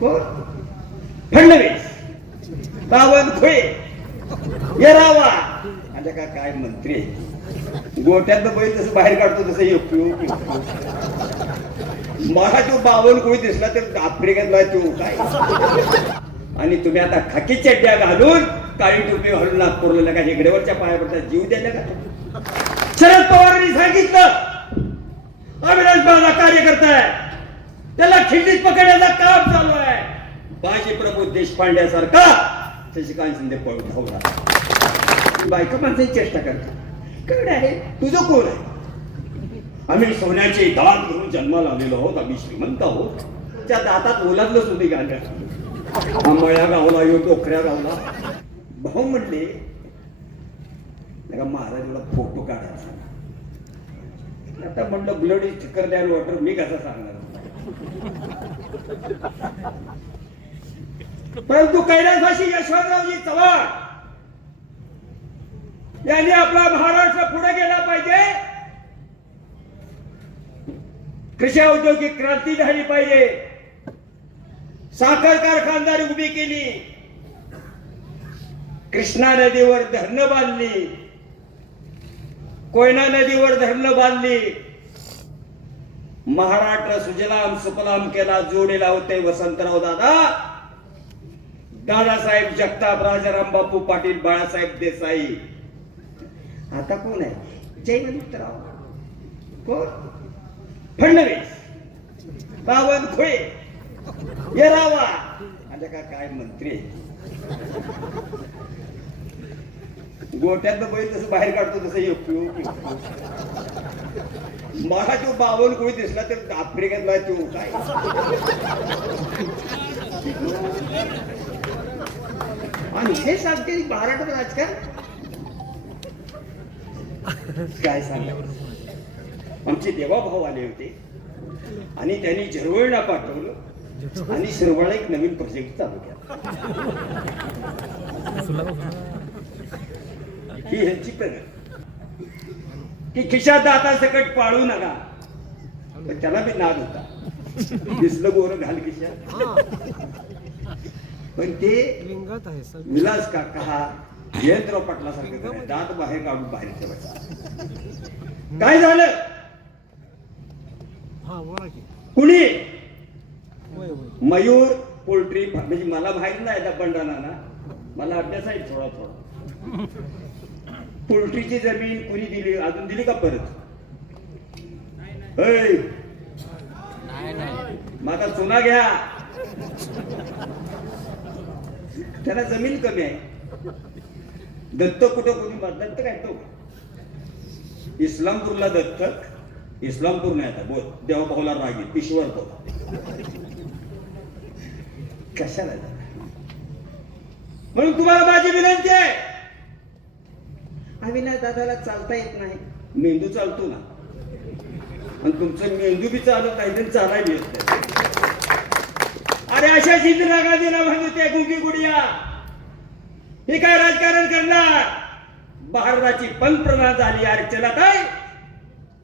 कोण? फडणवीस, बावनकुळे, येरावा. आता का काय मंत्री गोट्यात बैल जसं बाहेर काढतो तसं येऊ. मला तो बावनकुळे दिसला तर आफ्रिकेतला तो काय. आणि तुम्ही आता खाकी चड्ड्या घालून काळी टोपी घालून नागपूरला का हेगडेवरच्या पायावरचा जीव द्यायला का? शरद पवारांनी सांगितलं अविनाश बाबा कार्य करताय, त्याला खिंडीत पकडण्याचा काम चालू आहे. बाजी प्रभू देशपांड्यासारखा शशिकांत शिंदे पळून धावला. बायका माणसाची चेष्टा करतात. कडे आहे तुझं कोण आहे? आम्ही सोन्याचे दात घेऊन जन्माला आलेलो आहोत, आम्ही श्रीमंत आहोत. त्या दातात ओलादलं सुद्धा गाणं. आंबळ्या गावला यो टोकऱ्या गावला. भाऊ म्हणले महाराजाला फोटो काढायचा. आता म्हणलं blood is thicker than water, मी कसा सांगणार. परंतु कैलासवासी यशवंतरावजी चव्हाण यांनी आपला महाराष्ट्र पुढे गेला पाहिजे. कृषी औद्योगिक क्रांती झाली पाहिजे. साखर कारखानदारी उभी केली. कृष्णा नदीवर धरणं बांधली. कोयना नदीवर धरणं बांधली. महाराष्ट्र सुजलाम सुफलाम केला. जोडीला होते वसंतराव दादा, दादासाहेब जगताप, राजाराम बापू पाटील, बाळासाहेब देसाई. आता कोण आहे? जयवंतराव. कोण? फडणवीस, बावनकुळे, येरावा. आता का काय मंत्री गोट्यात बैल जसं बाहेर काढतो तसं येऊ. मला तो बावनकुळे दिसला तर आफ्रिकेतला तो काय. आणि हे सांगते महाराष्ट्रात राजकारण काय सांगा. आमचे देवाभाऊ आले होते आणि त्यांनी झरवळला पाठवलं आणि शिरवाळा एक नवीन प्रोजेक्ट चालू केला. ही ह्यांची प्रगती की खिशात दाता सकट पाळू नका. पण त्याला बी नाद होता. दिसलं गोरं घाल खिशात. पण ते विलास काका जयंतराव पाटलासारखं दात बाहेर काढून बाहेर ठेवायचं. काय झालं? कुणी? मयूर पोल्ट्री. म्हणजे मला माहित नाही बंडाना ना, मला अभ्यास आहे थोडा थोडा. पोल्ट्रीची जमीन कुणी दिली? अजून दिली का परत? माझा चुना घ्या. त्याला जमीन कमी आहे. दत्त कुठं कोणी? दत्त काय तो इस्लामपूरला दत्तक. इस्लामपूर नाही आता बोल. देवाभाऊला रागीत ईश्वर तो कशाला. म्हणून तुम्हाला माझी विनंती आहे. अविनाश दादाला चालता येत नाही. मेंदू चालतो ना. आणि तुमचं मेंदू बी चालत नाही तर चालायला येत नाही. अरे अशा इंदिरा गांधीला म्हणते गुंगी गुडिया. हे काय राजकारण करणार? भारताची पंतप्रधान झाली. अरे चला काय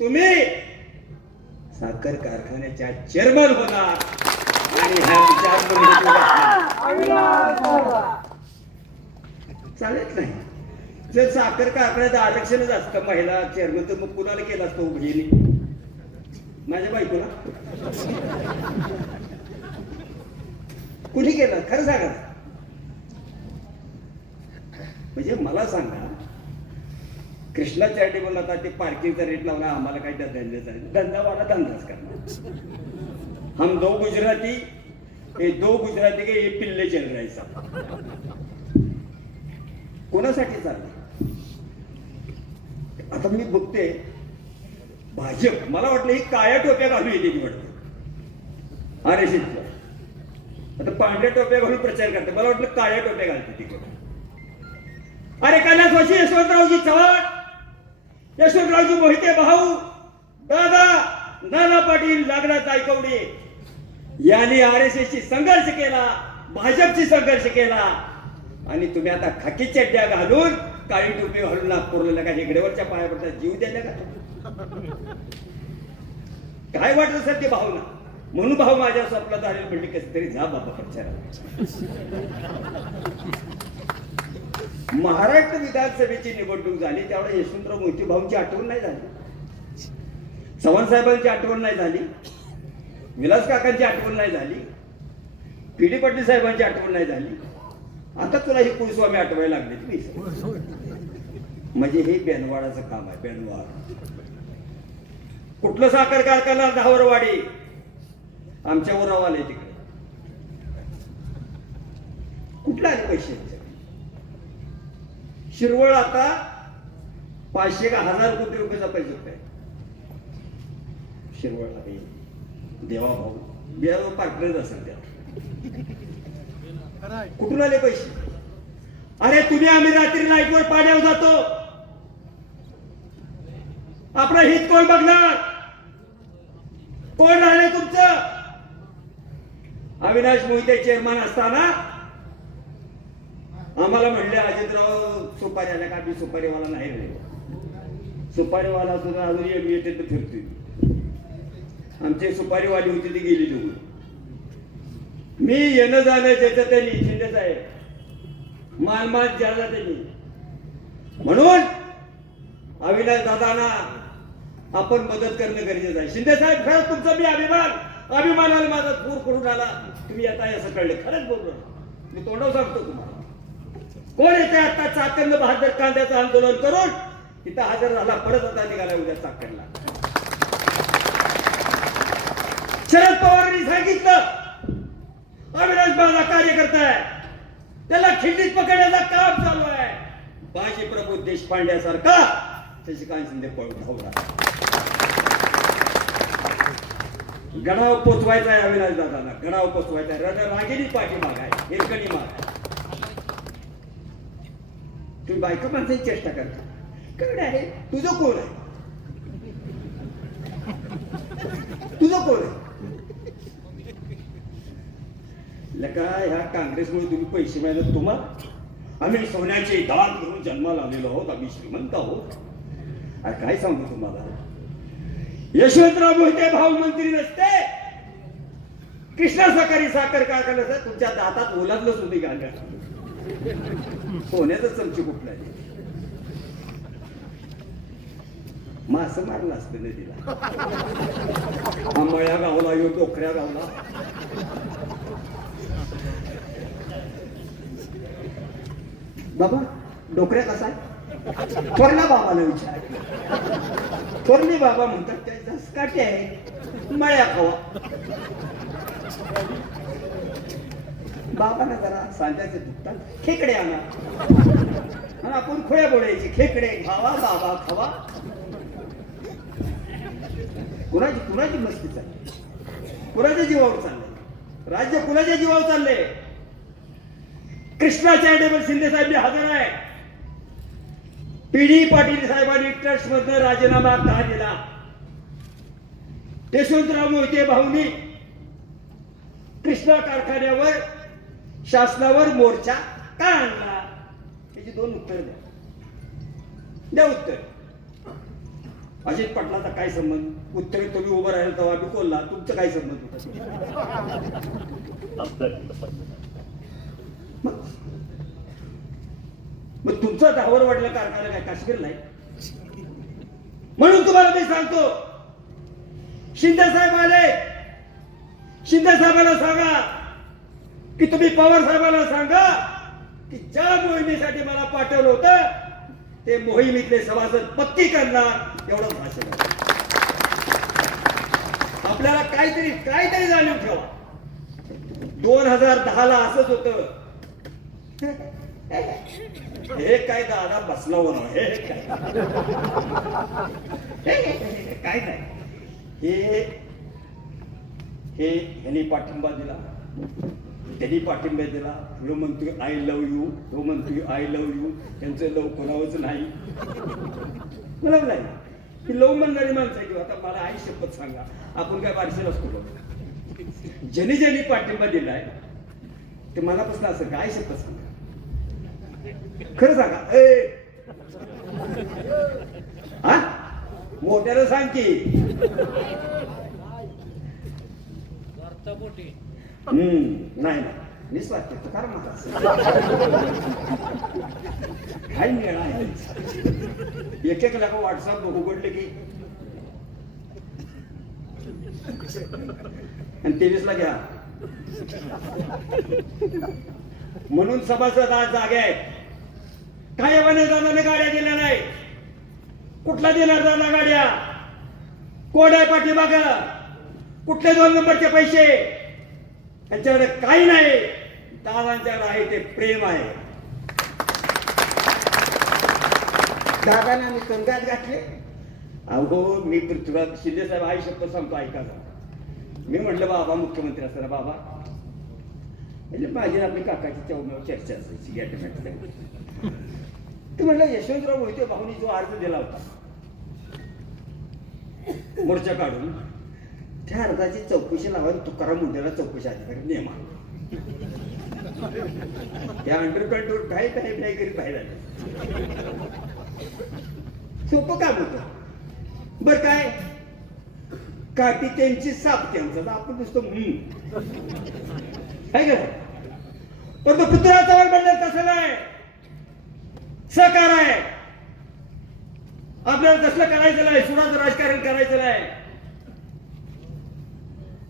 तुम्ही साखर कारखान्याच्या चेअरमन होणार. आणि हा चालत नाही. जर साखर कारखान्याचं आरक्षणच असतं महिला चेअरमन तर मग कुणाला केलं असतं? उघडीने माझ्या बायकोला कुणी केलं? खरं सांगा. म्हणजे मला सांगा, कृष्णा चॅरिटेबल आता ते पार्किंगचा रेट लावला. आम्हाला काही धंद्याचा धंदावाला धंदाच करणार. हम दो गुजराती, ये दो गुजराती के ये पिल्ले चल रहे सब. कोणासाठी चाललंय? आता मी बघते भाजप. मला वाटलं ही काळ्या टोप्या घालून येते निवडते. अरे शिकतो आता पांढऱ्या टोप्या घालून प्रचार करते. मला वाटलं काळ्या टोप्या घालते तिकडे. अरे कैलासवासी यशवंतरावजी चव्हाण, यशवंतरावजी मोहिते भाऊ, दादा नाना पाटील, नागनाथ नायकवडे यांनी RSSशी संघर्ष केला, भाजपशी संघर्ष केला. आणि तुम्ही आता खाकी चड्ड्या घालून काळी टोपी घालून नागपूरला का हेगडेवरच्या पायावरचा जीव द्यायला का? काय वाटत सर ते भावना? म्हणून भाऊ माझ्या स्वप्नात आले, म्हणजे कसं तरी जा बाबा प्रचाराला. महाराष्ट्र विधानसभेची निवडणूक झाली त्यावेळेला यशवंतराव मोहिते भाऊंची आठवण नाही झाली, चव्हाण साहेबांची आठवण नाही झाली, विलास काकांची आठवण नाही झाली, पी.डी. पाटील साहेबांची आठवण नाही झाली. आता तुला हे कुलस्वामी आठवायला लागले तुम्ही. म्हणजे हे बेनवाडाचं काम आहे. बेनवाड कुठलं साखर कारखाना दहावरवाडी आमच्या उराव आले तिकडे. कुठले आले पैसे? शिरवळ आता 500 का 1000 कोटी रुपयाचा पैसे होत आहे. शिरवळ आहे देवा भाऊ बिहार पार्टनर असेल त्या. कुठून आले पैसे? अरे तुम्ही आम्ही रात्री लाईटवर पाण्यावर जातो, आपलं हित कोण बघणार? कोण राहिले तुमचं? अविनाश मोहिते चेअरमन असताना आम्हाला म्हणले अजितराव सुपारी आल्या का? मी सुपारीवाला नाही रे. सुपारीवाला सुद्धा अजून येते तर फिरतोय. आमची सुपारीवाली होती ती गेली निघून. मी येणं जाणं त्याचं त्यांनी शिंदे साहेब मालमात ज्याला त्यांनी. म्हणून अविनाश दादांना आपण मदत करणं गरजेचं आहे. शिंदे साहेब खरंच तुमचा मी अभिमानाला माझा पूर करून आला. तुम्ही आता असं कळलं, खरंच बोललो मी, तोंडावर सांगतो तुम्हाला. कोण येते आता चाकण बहादर कांद्याचं आंदोलन करून तिथं हजर झाला, परत आता निघाला उद्या चाकणला. शरद पवारांनी सांगितलं अविनाश माझा कार्यकर्ता आहे, त्याला खिंडीत पकडण्याचं काम चालू आहे. बाजी प्रभू देशपांड्यासारखा शशिकांत शिंदे पळून धावला. गडाव पोचवायचा आहे अविनाश दादांना, गडाव पोचवायचा आहे. रागिनी पाठीमाग आहे, हिरकणी माग आहे. तुम्ही बायका माणसाची चेष्टा करता. कडे आहे तुझं कोण आहे? तुझं कोण आहे? लका ह्या काँग्रेसमुळे तुम्ही पैसे मिळाले तुम्हाला. आम्ही सोन्याचे दान करून जन्माला आलेलो आहोत, आम्ही श्रीमंत आहोत. अरे काय सांगू तुम्हाला, यशवंतराव मोहिते भाऊ मंत्री नसते, कृष्णा सहकारी साखर कारखाना तुमच्या दातात ओलादलंच होती गांड्या. सोन्याचं चमचे कुठला आहे? मासं मारलं असतं नदीला. आंबळ्या गावला येऊ, डोकऱ्या गावला. बाबा डोकऱ्या कसा आहे? थोरल्या बाबाला विचार. थोरली बाबा म्हणतात त्याचा काटे आहे, मळ्या खावा. बाबांना जरा सांगायचे दुखतात, खेकडे आणा आणि आपण खोया बोलायची. खेकडे खावा बाबा खावा. कुणाची मस्ती चालली? कुणाच्या जीवावर चाललंय राज्य? कुणाच्या जीवावर चाललंय? कृष्णा चॅरिटेबल शिंदे साहेब हजर आहे. पी.डी. पाटील साहेबांनी ट्रस्ट मधनं राजीनामा का दिला? यशवंतराव मोहिते भाऊंनी कृष्णा कारखान्यावर शासनावर मोर्चा का आणला? त्याची 2 उत्तर द्या उत्तर. अजित पाटलाचा काय संबंध? उत्तरे तुम्ही उभं राहिला तेव्हा आम्ही बोलला, तुमचं काय संबंध होता? मग तुमचा दहावर वाढला कारखाना काय काश्मीरला आहे? म्हणून तुम्हाला मी सांगतो, शिंदे साहेब आले, शिंदे साहेबांना सांगा की तुम्ही पवार साहेबांना सांगा की ज्या मोहिमेसाठी मला पाठवलं होतं ते मोहिमेतले सभासद पक्की करणार. एवढं भाषण आपल्याला काहीतरी जाणीव ठेवा. 2010ला असंच होतं. हे काय दादा बसला होणार, हे काय नाही. हे ह्यांनी पाठिंबा दिला, त्यांनी पाठिंबा दिला. ह्यो म्हणतोय आय लव्ह यू, तो म्हणतोय आय लव्ह यू. त्यांचं लव कोणावंच नाही. मला नाही ही लव म्हणणारी माणसं आहे किंवा आता मला आई शपथ सांगा, आपण काय बारशे नसतो. ज्यांनी पाठिंबा दिलाय ते मनापासून असं काय शपथ सांगा, खरं सांगा. मोठ्याला सांग की नाही ना निस्वार्थ तुकार महाराज काय मेळा आहे एक एक लाख व्हॉट्सअप उघडले की आणि 23 ला घ्या म्हणून सभासद आज जागे आहे. काय दादाने गाड्या दिल्या नाही. कुठला देणार दादा गाड्या? कोण आहे पाठीमाग? कुठले 2 नंबरचे पैसे? त्यांच्याकडे काही नाही. दादांच्याकडे आहे ते प्रेम आहे. दादांना मी कंगात घातले. अहो मी पृथ्वीराज शिंदे साहेब आई शब्द सांगतो ऐका. मी म्हटलं बाबा मुख्यमंत्री असताना बाबा म्हणजे माझी आपली काकाची चौम्यावर चर्चा असायची गॅटमॅट. ते म्हटलं यशवंतराव मोहिते भाऊनी जो अर्ज दिला होता मोर्चा काढून त्या अर्जाची चौकशी लावा तुकाराम मुंडेला चौकशी अधिकारी नेमा. त्या अंडरपॅन्टवर काय करीत बाहेर आले. सोपं काम होतं. बर काय काठी त्यांची साप त्यांचा तर आपण नुसतं काय का पण तो पुतळाचा वर बंडल तसं नाही. सहकार आहे. आपल्याला तसलं करायचं नाही. सुडाचं राजकारण करायचं नाही.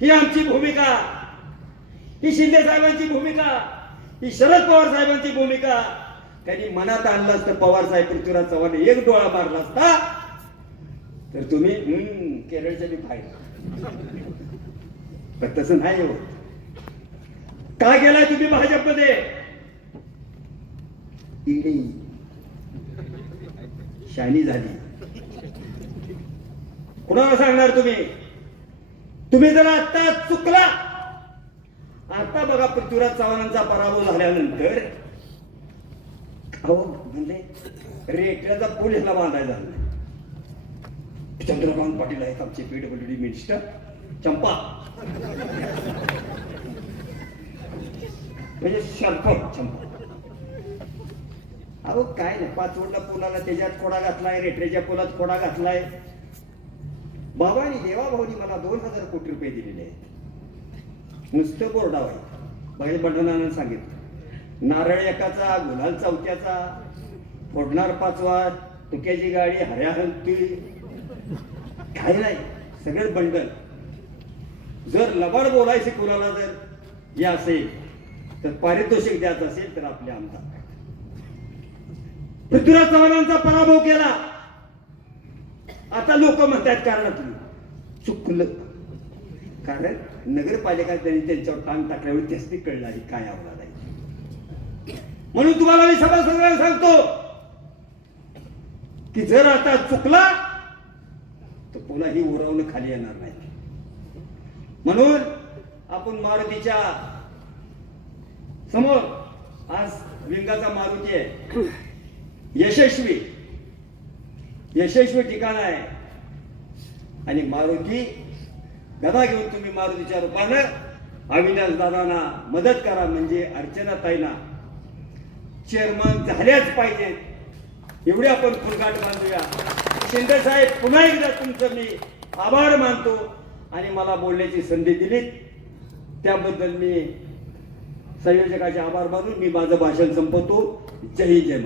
ही आमची भूमिका. ही शिंदे साहेबांची भूमिका. ही शरद पवार साहेबांची भूमिका. त्यांनी मनात आणलं असतं पवार साहेब पृथ्वीराज चव्हाण एक डोळा मारला असता तर तुम्ही केरळच्या बी बाहेर. पण तसं नाही होत. काय गेलाय तुम्ही भाजपमध्ये? ईडी शानी झाली. कुणाला सांगणार तुम्ही? तुम्ही जर आता चुकला. आता बघा पृथ्वीराज चव्हाणांचा पराभव झाल्यानंतर म्हणले रेटल्याचा पूल ह्याला बांधायचा झाला. चंद्रकांत पाटील आहेत आमचे पीडब्ल्यूडी मिनिस्टर. चंपा म्हणजे शरफट चंपा. अहो काय नाही. पाचवडला पुलाला त्याच्यात खोडा घातलाय. रेटरेच्या पुलात खोडा घातलाय. बाबांनी देवाभाऊनी मला 2000 कोटी रुपये दिलेले आहेत. नुसतं बोर्डावर बाहेर बंडनानं सांगितलं. नारळ एकाचा, गुलाल चौथ्याचा, फोडणार 5वा, तुक्याची गाडी हऱ्याहंती काय नाही. सगळं बंडल. जर लबाड बोलायचे कुणाला जर हे असेल तर पारितोषिक द्यायचं असेल तर आपले आमदार पृथ्वीराज चव्हाणांचा पराभव केला. आता लोक म्हणतात कारणातून चुकलं. कारण नगरपालिका त्यांनी त्यांच्यावर टांग टाकल्यावर त्याच कळलं आहे काय आवडला नाही. म्हणून तुम्हाला मी सभासदांना सांगतो की जर आता चुकला तर पुन्हा ही उरवणं खाली येणार नाही. म्हणून आपण मारुतीच्या समोर आज विंगाचा मारुती आहे. यशस्वी ठिकाण आहे. आणि मारुती गदा घेऊन तुम्ही मारुतीच्या रूपानं अविनाश दादांना मदत करा. म्हणजे अर्चना ताईंना चेअरमन झाल्याच पाहिजेत एवढे आपण फुलगाठ बांधूया. शिंदे साहेब पुन्हा एकदा तुमचं मी आभार मानतो आणि मला बोलण्याची संधी दिली त्याबद्दल मी संयोजकाचे आभार मानून मी माझं भाषण संपवतो. जय हिंद जय महाराष्ट्र.